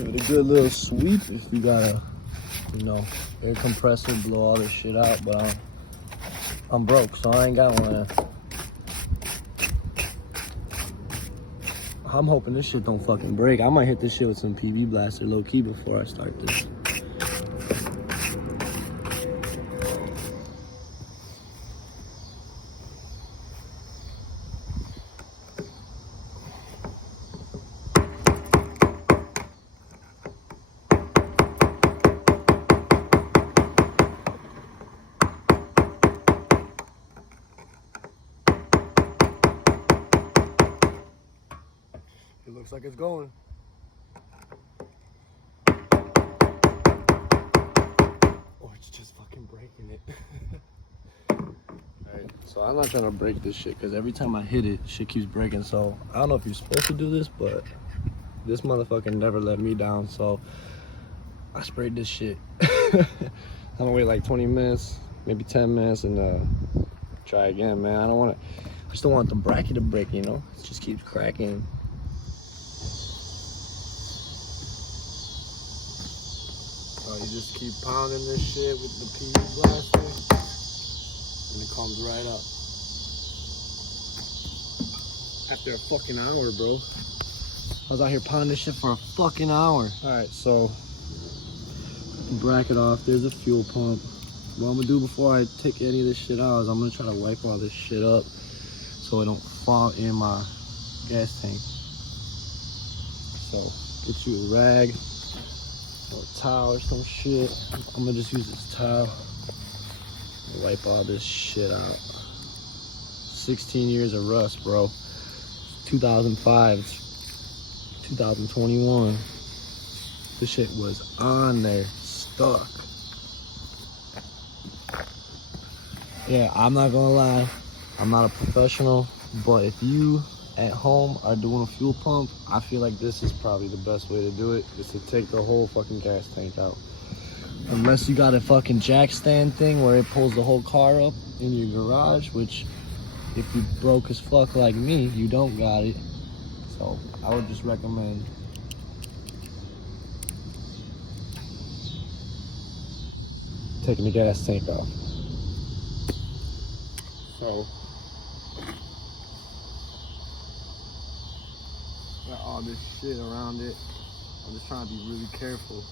Give it a good little sweep if you got a, you know, air compressor, blow all this shit out, but I'm broke, so I ain't got one. I'm hoping this shit don't fucking break. I might hit this shit with some PB Blaster low key before I start this. It looks like it's going. Oh, it's just fucking breaking it. Alright, so I'm not trying to break this shit because every time I hit it, shit keeps breaking. So I don't know if you're supposed to do this, but this motherfucker never let me down. So I sprayed this shit. I'm gonna wait like 20 minutes, maybe 10 minutes, and try again, man. I just don't want the bracket to break, you know? It just keeps cracking. So you just keep pounding this shit with the PE blaster, and it comes right up. After a fucking hour, bro. I was out here pounding this shit for a fucking hour. Alright, so bracket off, there's a fuel pump. What I'm gonna do before I take any of this shit out is I'm gonna try to wipe all this shit up so it don't fall in my gas tank. So get you a rag or a towel or some shit. I'm gonna just use this towel and wipe all this shit out. 16 years of rust, bro. 2005, 2021. This shit was on there, stuck. Yeah, I'm not gonna lie, I'm not a professional, but if you at home are doing a fuel pump, I feel like this is probably the best way to do it, is to take the whole fucking gas tank out. Unless you got a fucking jack stand thing where it pulls the whole car up in your garage, which if you broke as fuck like me, you don't got it. So I would just recommend taking the gas tank off. So got all this shit around it. I'm just trying to be really careful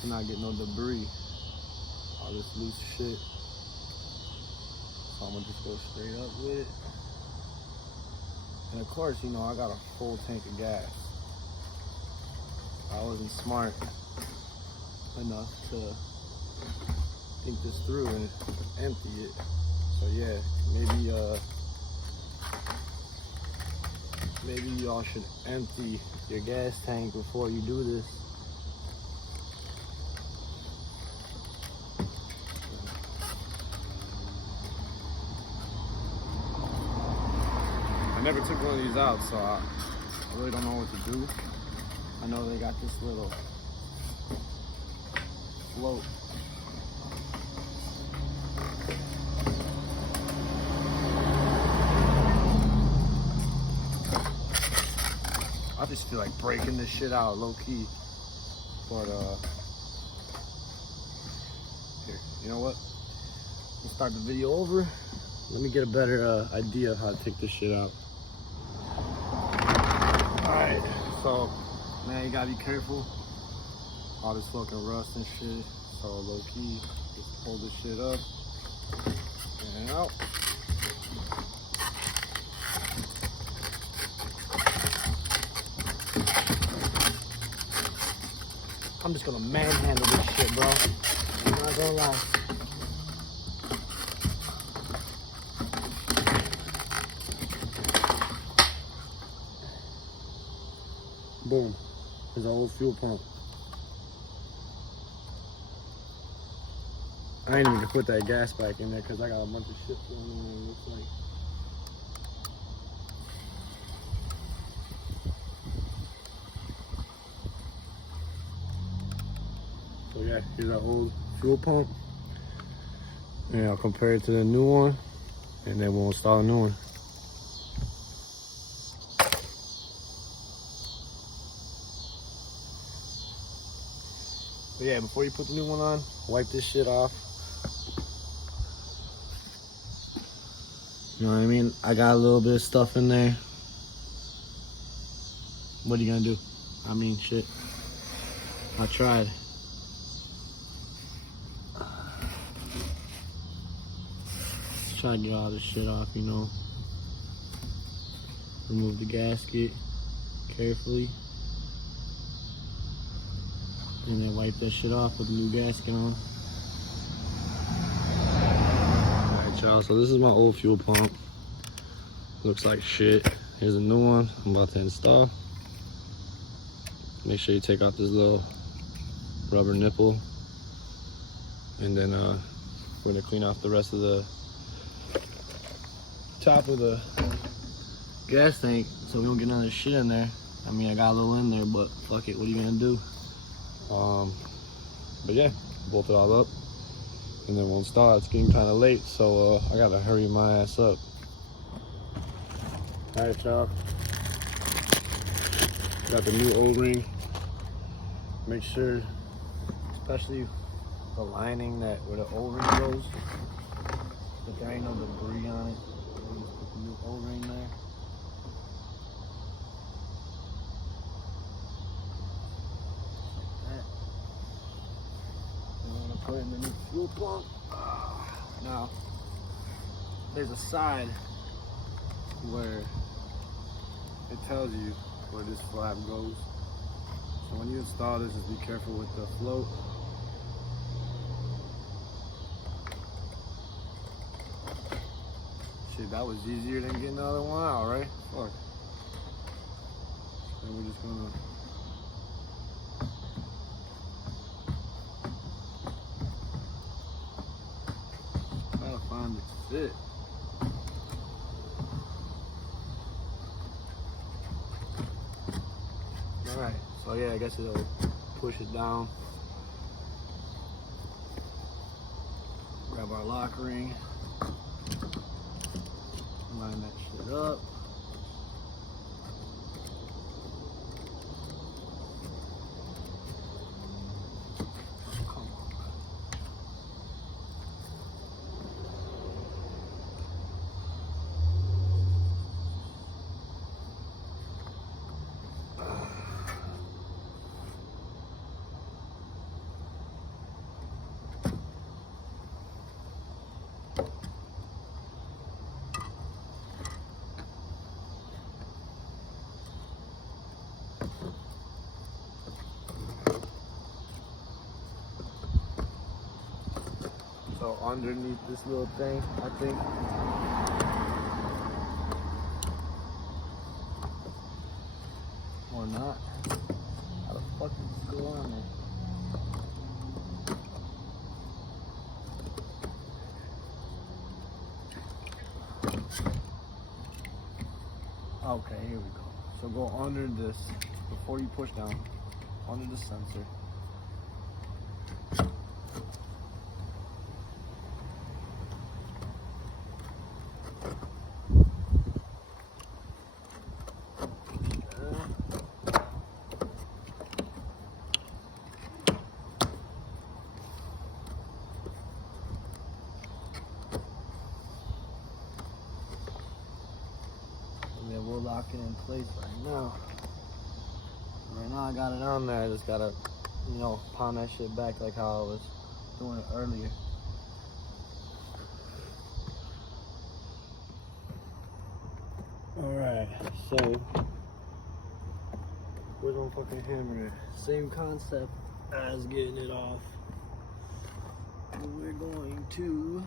to not get no debris. All this loose shit. So I'm gonna just go straight up with it. And of course, you know, I got a full tank of gas. I wasn't smart enough to think this through and empty it. So yeah, maybe y'all should empty your gas tank before you do this. I never took one of these out, so I really don't know what to do. I know they got this little float. I just feel like breaking this shit out low key. But here, you know what? Let's start the video over. Let me get a better idea of how to take this shit out. Alright, so man, you gotta be careful. All this fucking rust and shit. So low key, just pull this shit up and out. I'm just gonna manhandle this shit, bro. I'm not gonna lie. Boom. There's an old fuel pump. I ain't even gonna put that gas back in there because I got a bunch of shit going on. It looks like. So yeah, here's our old fuel pump. And I'll compare it to the new one, and then we'll install a new one. But yeah, before you put the new one on, wipe this shit off. You know what I mean? I got a little bit of stuff in there. What are you gonna do? I mean, shit. I tried. Try to get all this shit off, you know. Remove the gasket carefully. And then wipe that shit off with a new gasket on. Alright, y'all, so this is my old fuel pump. Looks like shit. Here's a new one I'm about to install. Make sure you take out this little rubber nipple. And then we're gonna clean off the rest of the top of the gas tank so we don't get none of this shit in there. I mean, I got a little in there, but fuck it, what are you gonna do? But yeah, bolt it all up and then we'll install it. It's getting kind of late, so I gotta hurry my ass up. Alright, y'all. Got the new O-ring. Make sure, especially the lining that where the O-ring goes, that there ain't no debris on it. Just put the new O-ring there. Like that. And I'm gonna put in the new fuel pump. Now, there's a side where it tells you where this flap goes. So when you install this, just be careful with the float. Shit, that was easier than getting the other one out, right? Fuck. And we're just gonna try to find the fit. Alright, so yeah, I guess it'll push it down. Grab our lock ring. Line that shit up. Come on. So underneath this little thing, I think. Or not. How the fuck did this go on there? Okay, here we go. So go under this, before you push down, under the sensor. We're locking in place right now. Right now I got it on there. I just gotta, you know, pound that shit back like how I was doing it earlier. Alright, so we're gonna fucking hammer it. Same concept as getting it off. We're going to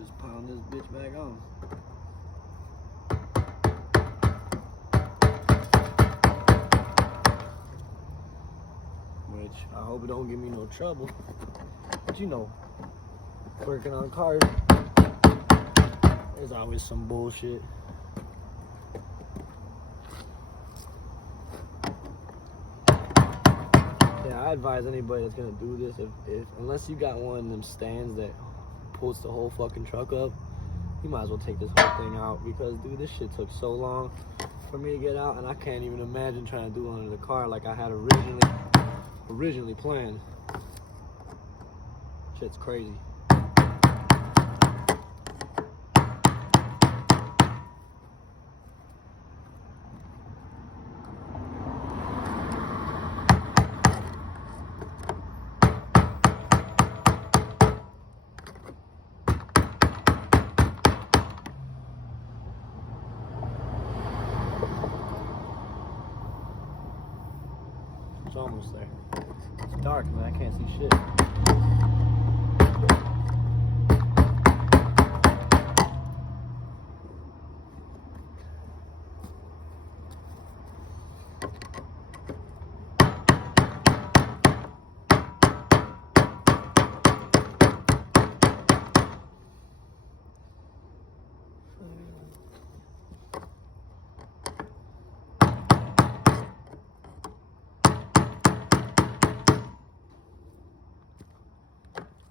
just pound this bitch back on. Which I hope it don't give me no trouble. But you know, working on cars, there's always some bullshit. Yeah, I advise anybody that's gonna do this, if unless you got one of them stands that pulls the whole fucking truck up, you might as well take this whole thing out, because dude, this shit took so long for me to get out, and I can't even imagine trying to do it under the car like I had originally planned. Shit's crazy. It's almost there. It's dark, man. I can't see shit.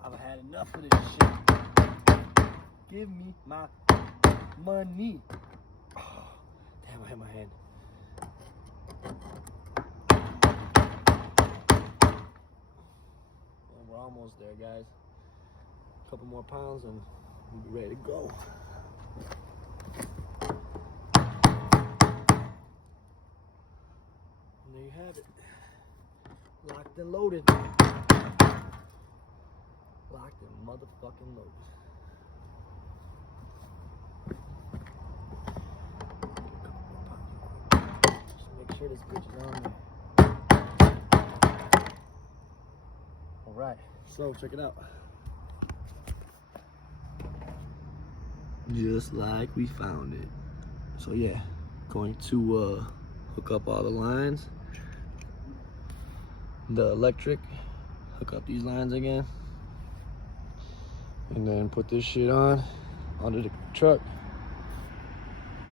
I've had enough of this shit. Give me my money. Oh, damn, I hit my hand. And we're almost there, guys. A couple more pounds and we'll be ready to go. And there you have it. Locked and loaded. Locked and motherfucking loaded. Just make sure this bitch is on there. Alright, so check it out. Just like we found it. So yeah, going to hook up all the lines. The electric, hook up these lines again. And then put this shit on onto the truck.